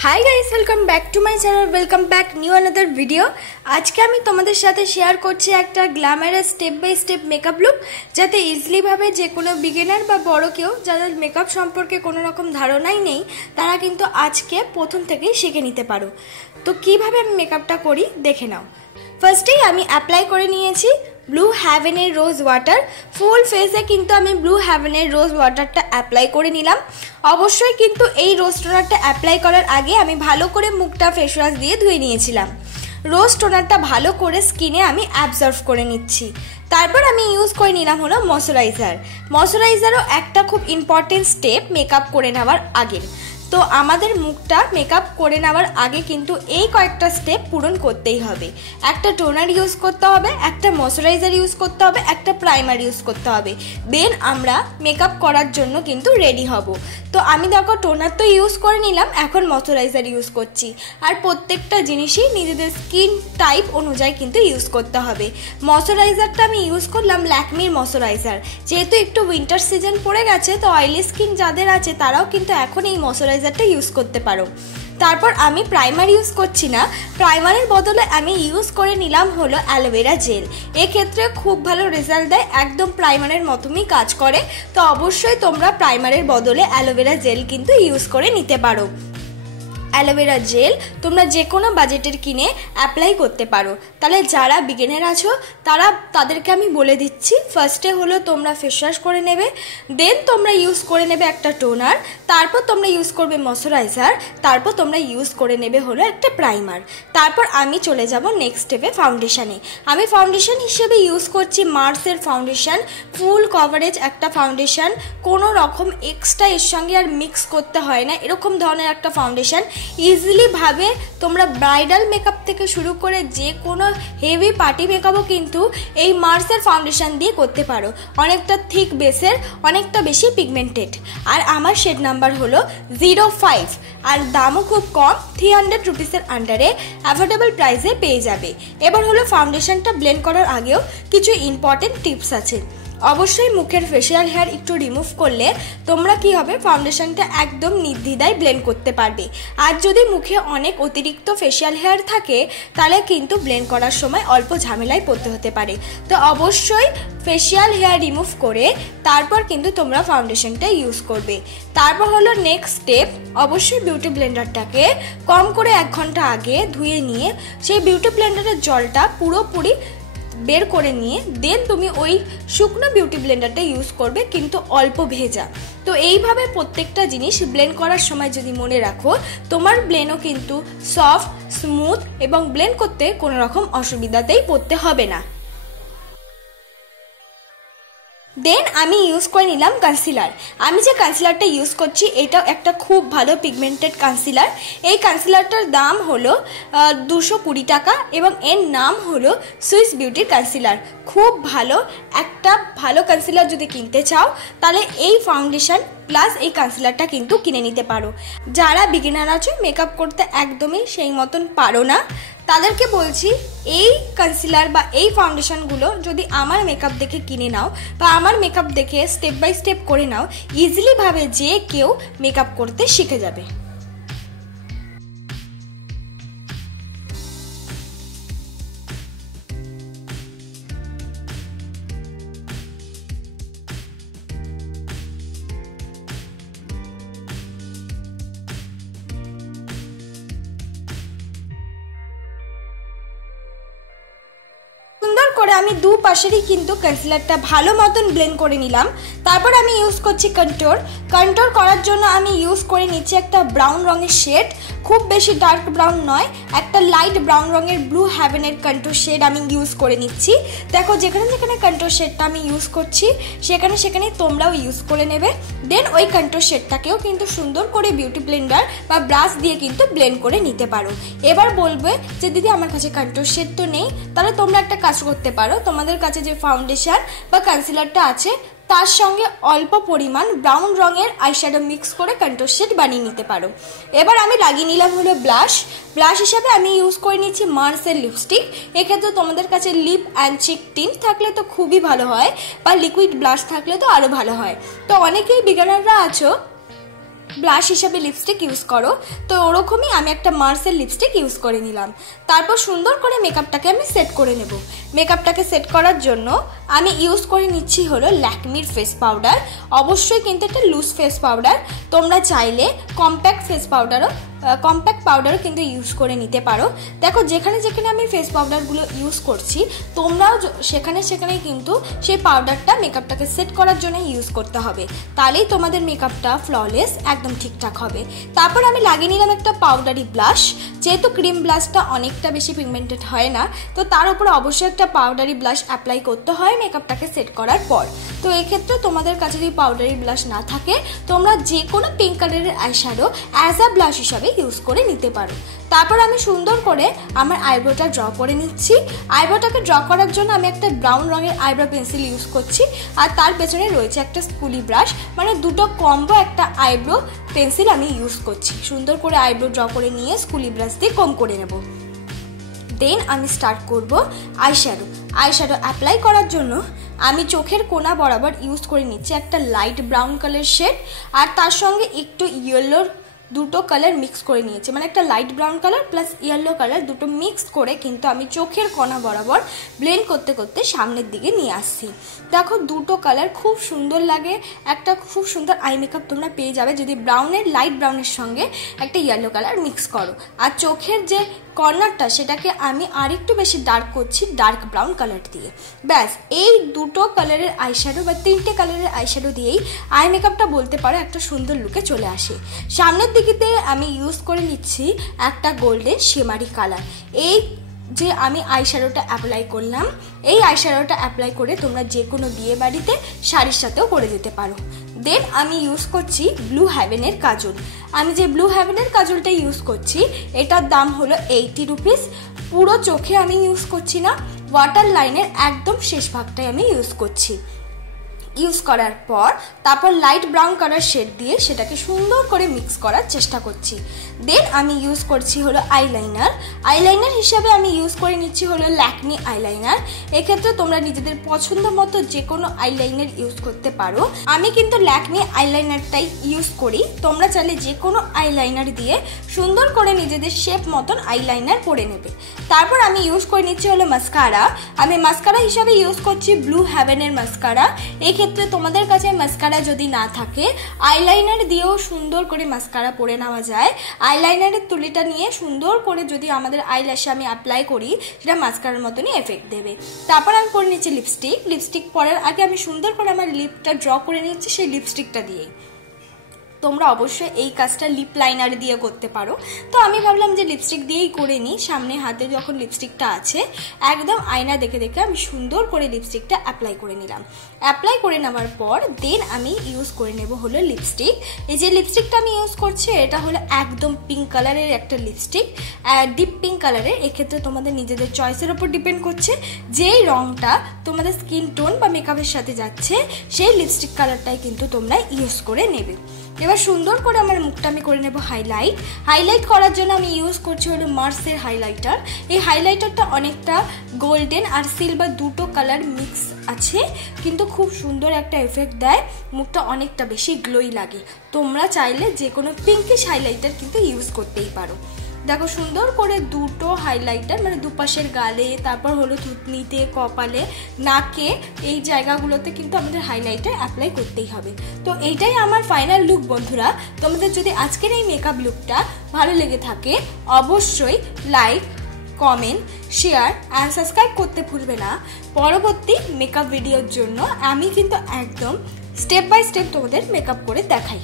High guys welcome back to my channel welcome back new another video. आज के आमी तोमादेर साथे शेयर करछि एकटा glamorous step by step makeup look जाते इजिली भावे जे कोनो बिगिनार बा बड़ो केउ जादेर मेकअप सम्पर्के कोनो रकम धारणाई नेই तारा किन्तु आजके प्रथम थेकेই शिखे निते पारो। तो किभाবে आमी मेकअपटा करी देखे नाओ। फार्स्टेই आमी अप्लाई करे निয়েছি ब्लू हेवेनेर रोज वाटर। फुल फेसे किन्तु आमी ब्लू हेवेनेर रोज वाटरटा अप्लाई करे निलाम। अवश्यई किन्तु एई रोज टोनारटा अप्लाई करार आगे आमी भालो करे मुखटा फेस वाश दिये धुए निয়েছিলাম। रोज टोनारटा भालो करे स्किने आमी अबजर्व करे निচ্ছি। तारपर आमी यूज करे निलाम हलो मयश्चाराइजार। मयश्चाराइजारও একটা খুব ইম্পর্টেন্ট স্টেপ মেকআপ করে নেওয়ার আগে। तो आमादेर मुखटा मेकअप करे नेওয়ার आगे किन्तु এই কয়েকটা स्टेप पूरण करतेই হবে। একটা টোনার ইউজ করতে হবে, একটা ময়শ্চারাইজার ইউজ করতে হবে, একটা প্রাইমার ইউজ করতে হবে। দেন আমরা মেকআপ করার জন্য কিন্তু রেডি হব। তো আমি দেখো টোনার তো ইউজ করে নিলাম, এখন ময়শ্চারাইজার ইউজ করছি। আর প্রত্যেকটা জিনিসই নিজেদের স্কিন টাইপ অনুযায়ী কিন্তু ইউজ করতে হবে। ময়শ্চারাইজারটা আমি ইউজ করলাম ল্যাকমির ময়শ্চারাইজার। যেহেতু একটু উইন্টার সিজন পড়ে গেছে তো অয়েলি স্কিন যাদের আছে তারাও কিন্তু এখন এই ময়শ্চারাইজারটা ইউজ করতে পারো। তারপর আমি প্রাইমার ইউজ করছি না, প্রাইমারের বদলে আমি ইউজ করে নিলাম হলো অ্যালোভেরা জেল। এক্ষেত্রে খুব ভালো রেজাল্ট দেয়, একদম প্রাইমারের মতনই কাজ করে। তো অবশ্যই তোমরা প্রাইমারের বদলে অ্যালোভেরা জেল কিন্তু ইউজ করে নিতে পারো। অ্যালোভেরা জেল তোমরা যে কোনো বাজেটের কিনে অ্যাপ্লাই করতে পারো। তাহলে যারা বিগিনার আছো তাদেরকে আমি বলে দিচ্ছি, ফার্স্টে হলো তোমরা ফেস ওয়াশ করে নেবে, দেন তোমরা ইউজ করে নেবে একটা টোনার, তারপর তোমরা ইউজ করবে ময়শ্চারাইজার, তারপর তোমরা ইউজ করে নেবে হলো একটা প্রাইমার। তারপর আমি চলে যাব নেক্সট স্টেপে ফাউন্ডেশনে। আমি ফাউন্ডেশন হিসেবে ইউজ করছি মার্সের ফাউন্ডেশন। ফুল কভারেজ একটা ফাউন্ডেশন, কোনো রকম এক্সট্রা এর সঙ্গে আর মিক্স করতে হয় না, এরকম ধরনের একটা ফাউন্ডেশন। ইজিলি ভাবে তোমরা ব্রাইডাল মেকআপ থেকে শুরু করে যে কোনো হেভি পার্টি মেকআপও কিন্তু এই মার্সের ফাউন্ডেশন দিয়ে করতে পারো। অনেকটা থিক বেসের, অনেকটা বেশি পিগমেন্টেড। আর আমার শেড নাম্বার হলো 05 আর দামও খুব কম, 300 রুপিসের আন্ডারে অ্যাফোর্ডেবল প্রাইসে পেয়ে যাবে। এবার হলো ফাউন্ডেশনটা ব্লেন্ড করার আগেও কিছু ইম্পর্টেন্ট টিপস আছে। অবশ্যই মুখের ফেশিয়াল হেয়ার একটু রিমুভ করলে তোমরা কি হবে ফাউন্ডেশনটা একদম নির্দ্বিধায় ব্লেন্ড করতে পারবে। আর যদি মুখে অনেক অতিরিক্ত ফেশিয়াল হেয়ার থাকে তাহলে কিন্তু ব্লেন্ড করার সময় অল্প ঝামেলায় পড়তে হতে পারে। তো অবশ্যই ফেশিয়াল হেয়ার রিমুভ করে তারপর কিন্তু তোমরা ফাউন্ডেশনটা ইউজ করবে। তারপর হলো নেক্সট স্টেপ, অবশ্যই বিউটি ব্লেন্ডারটাকে কম করে 1 ঘন্টা আগে ধুয়ে নিয়ে সেই বিউটি ব্লেন্ডারের জলটা পুরোপুরি বের করে নিয়ে দেন তুমি ওই শুকনো বিউটি ব্লেন্ডারটা ইউজ করবে, কিন্তু অল্প ভেজা। তো এইভাবে প্রত্যেকটা জিনিস ব্লেন্ড করার সময় যদি মনে রাখো তোমার ব্লেন্ডও কিন্তু সফট স্মুথ এবং ব্লেন্ড করতে কোনো রকম অসুবিধাতেই পড়তে হবে না। দেন আমি ইউজ করে নিলাম কনসিলার। আমি যে কনসিলারটা ইউজ করছি এটাও একটা খুব ভালো পিগমেন্টেড কনসিলার। এই কনসিলারটার দাম হলো 220 টাকা এবং এর নাম হলো সুইস বিউটির কনসিলার। খুব ভালো একটা ভালো কনসিলার যদি কিনতে চাও তাহলে এই ফাউন্ডেশন প্লাস এই কনসিলারটা কিন্তু কিনে নিতে পারো। যারা বিগিনার আছো মেকআপ করতে একদমই সেই মতন পারো না তাদেরকে বলছি এই কনসিলার বা এই ফাউন্ডেশনগুলো যদি আমার মেকআপ দেখে কিনে নাও বা আমার মেকআপ দেখে স্টেপ বাই স্টেপ করে নাও, ইজিলি ভাবে যে কেউ মেকআপ করতে শিখে যাবে। করে আমি দু পাশেরই কিন্তু কনসিলারটা ভালো মতন ব্লেন্ড করে নিলাম। তারপর আমি ইউজ করছি কন্ট্রোর। কন্ট্রোর করার জন্য আমি ইউজ করে নিচ্ছি একটা ব্রাউন রঙের শেড, খুব বেশি ডার্ক ব্রাউন নয়, একটা লাইট ব্রাউন রঙের ব্লু হেভেনের কন্ট্রোর শেড আমি ইউজ করে নিচ্ছি। দেখো যেখানে যেখানে কন্ট্রোর শেডটা আমি ইউজ করছি সেখানে তোমরাও ইউজ করে নেবে। দেন ওই কন্ট্রোর শেডটাকেও কিন্তু সুন্দর করে বিউটি ব্লেন্ডার বা ব্রাশ দিয়ে কিন্তু ব্লেন্ড করে নিতে পারো। এবার বলবে যে দিদি আমার কাছে কন্ট্রোর শেড তো নেই, তাহলে তোমরা একটা কাজ করতে পারো, তোমাদের কাছে যে ফাউন্ডেশন বা কনসিলারটা আছে তার সঙ্গে অল্প পরিমাণ ব্রাউন রঙের আইশ্যাডো মিক্স করে কন্ট্রোর শেড বানিয়ে নিতে পারো। এবার আমি লাগিয়ে নিলাম হলো ব্লাশ। ব্লাশ হিসাবে আমি ইউজ করে নিচ্ছি মার্সের লিপস্টিক। এক্ষেত্রে তোমাদের কাছে লিপ অ্যান্ড চিক টিন্ট থাকলে তো খুবই ভালো হয়, বা লিকুইড ব্লাশ থাকলে তো আরও ভালো হয়। তো অনেকেই বিগিনাররা আছো ব্লাশ হিসাবে লিপস্টিক ইউজ করো, তো ওরকমই আমি একটা মার্সের লিপস্টিক ইউজ করে নিলাম। তারপর সুন্দর করে মেকআপটাকে আমি সেট করে নেব। মেকআপটাকে সেট করার জন্য আমি ইউজ করে নিচ্ছি হলো ল্যাকমির ফেস পাউডার। অবশ্যই কিন্তু একটা লুজ ফেস পাউডার, তোমরা চাইলে কম্প্যাক্ট পাউডারও কিন্তু ইউজ করে নিতে পারো। দেখো যেখানে যেখানে আমি ফেস পাউডারগুলো ইউজ করছি তোমরাও সেখানে কিন্তু সেই পাউডারটা মেকআপটাকে সেট করার জন্য ইউজ করতে হবে, তাহলেই তোমাদের মেকআপটা ফ্ললেস একদম ঠিকঠাক হবে। তারপর আমি লাগিয়ে নিলাম একটা পাউডারি ব্লাশ। যেহেতু ক্রিম ব্লাশটা অনেকটা বেশি পিগমেন্টেড হয় না, তো তার উপরে অবশ্যই একটা পাউডারি ব্লাশ অ্যাপ্লাই করতে হয় মেকআপটাকে সেট করার পর। তো এক্ষেত্রে তোমাদের কাছে যদি পাউডারি ব্লাশ না থাকে তোমরা যে কোনো পিঙ্ক কালারের আইশ্যাডো অ্যাজ আ ব্লাশ হিসাবে ইউজ করে নিতে পারো। তারপর আমি সুন্দর করে আমার আইব্রোটা ড্র করে নিচ্ছি। আইব্রোটাকে ড্র করার জন্য আমি একটা ব্রাউন রঙের আইব্রো পেন্সিল ইউজ করছি, আর তার পেছনে রয়েছে একটা স্কুলি ব্রাশ, মানে দুটো কম্বো একটা আইব্রো পেন্সিল আমি ইউজ করছি। সুন্দর করে আইব্রো ড্র করে নিয়ে স্কুলি ব্রাশ দিয়ে কম করে নেব। দেন আমি স্টার্ট করব আইশ্যাডো অ্যাপ্লাই করার জন্য আমি চোখের কোনা বরাবর ইউজ করে নিচ্ছি একটা লাইট ব্রাউন কালার শেড, আর তার সঙ্গে একটু ইয়েলোর দুটো কালার মিক্স করে নিয়েছি, মানে একটা light brown colour plus yellow colour দুটো মিক্স করে কিন্তু আমি চোখের কোনা বরাবর ব্লেন্ড করতে করতে সামনের দিকে নিয়ে আসছি। দেখো দুটো কালার খুব সুন্দর লাগে, একটা খুব সুন্দর আই মেকআপ তোমরা পেয়ে যাবে যদি লাইট ব্রাউনের সঙ্গে একটা ইয়েলো কালার মিক্স করো। আর চোখের যে কর্নারটা সেটাকে আমি আরেকটু বেশি ডার্ক করছি ডার্ক ব্রাউন কালার দিয়ে। ব্যাস এই দুটো কালারের আইশ্যাডো বা তিনটে কালারের আইশ্যাডো দিয়েই আই মেকআপটা বলতে পারো একটা সুন্দর লুকে চলে আসে। সামনের দিকেতে আমি ইউজ করে নিচ্ছি একটা গোল্ডেন শিমারি কালার। এই যে আমি আইশ্যাডোটা অ্যাপ্লাই করলাম, এই আইশ্যাডোটা অ্যাপ্লাই করে তোমরা যে কোনো বিয়ে বাড়িতে শাড়ির সাথেও পরে যেতে পারো। দেন আমি ইউজ করছি ব্লু হেভেনের কাজল। আমি যে ব্লু হেভেনের কাজলটা ইউজ করছি এটার দাম হলো 80 রুপিস। পুরো চোখে আমি ইউজ করছি না, ওয়াটার লাইনের একদম শেষ ভাগটাই আমি ইউজ করছি। ইউজ করার পর তারপর লাইট ব্রাউন কালার শেড দিয়ে সেটাকে সুন্দর করে মিক্স করার চেষ্টা করছি। দেন আমি ইউজ করছি হলো আইলাইনার হিসাবে আমি ইউজ করে নিচ্ছি হলো ল্যাকমি আইলাইনার। এক্ষেত্রে তোমরা নিজেদের পছন্দ মতো যে কোনো আইলাইনার ইউজ করতে পারো। আমি কিন্তু ল্যাকমি আইলাইনারটাই ইউজ করি, তোমরা চাইলে যে কোনো আইলাইনার দিয়ে সুন্দর করে নিজেদের শেপ মতন আইলাইনার পরে নেবে। তারপর আমি ইউজ করে নিচ্ছি হলো মাস্কারা। আমি মাস্কারা হিসাবে ইউজ করছি ব্লু হেভেনের মাস্কারা। এক্ষেত্রে তোমাদের কাছে মাস্কারা যদি না থাকে আইলাইনার দিয়েও সুন্দর করে মাস্কারা পরে নেওয়া যায়। আইলাইনারের তুলিটা নিয়ে সুন্দর করে যদি আমাদের আইল্যাশে আমি অ্যাপ্লাই করি সেটা মাস্কারার মতনই এফেক্ট দেবে। তারপর আমি পরে নিচ্ছি লিপস্টিক পরার আগে আমি সুন্দর করে আমার লিপটা ড্র করে নিচ্ছি সেই লিপস্টিকটা দিয়ে। তোমরা অবশ্যই এই কাজটা লিপ লাইনার দিয়ে করতে পারো, তো আমি ভাবলাম যে লিপস্টিক দিয়েই করে নিই। সামনে হাতে যখন লিপস্টিকটা আছে একদম আয়না দেখে দেখে আমি সুন্দর করে লিপস্টিকটা অ্যাপ্লাই করে নিলাম। অ্যাপ্লাই করে নেওয়ার পর দেন আমি ইউজ করে নেব হলো লিপস্টিক। এই যে লিপস্টিকটা আমি ইউজ করছি এটা হলো একদম পিঙ্ক কালারের একটা লিপস্টিক, ডিপ পিঙ্ক কালারের। এক্ষেত্রে তোমাদের নিজেদের চয়েসের ওপর ডিপেন্ড করছে যেই রঙটা তোমাদের স্কিন টোন বা মেকআপের সাথে যাচ্ছে সেই লিপস্টিক কালারটাই কিন্তু তোমরা ইউজ করে নেবে। এবার সুন্দর করে আমার মুখটা আমি করে নেব হাইলাইট করার জন্য আমি ইউজ করছি হলো মার্সের হাইলাইটার। এই হাইলাইটারটা অনেকটা গোল্ডেন আর সিলভার দুটো কালার মিক্স আছে, কিন্তু খুব সুন্দর একটা এফেক্ট দেয়, মুখটা অনেকটা বেশি গ্লোই লাগে। তোমরা চাইলে যে কোনো পিঙ্কিশ হাইলাইটার কিন্তু ইউজ করতেই পারো। দেখো সুন্দর করে দুটো হাইলাইটার মানে দুপাশের গালে, তারপর হলো থুতনিতে, কপালে, নাকে, এই জায়গাগুলোতে কিন্তু আমাদের হাইলাইটার অ্যাপ্লাই করতেই হবে। তো এইটাই আমার ফাইনাল লুক বন্ধুরা। তোমাদের যদি আজকের এই মেকআপ লুকটা ভালো লেগে থাকে অবশ্যই like, comment, share and subscribe করতে ভুলবে না। পরবর্তী মেকআপ ভিডিওর জন্য আমি কিন্তু একদম স্টেপ বাই স্টেপ তোমাদের মেকআপ করে দেখাই।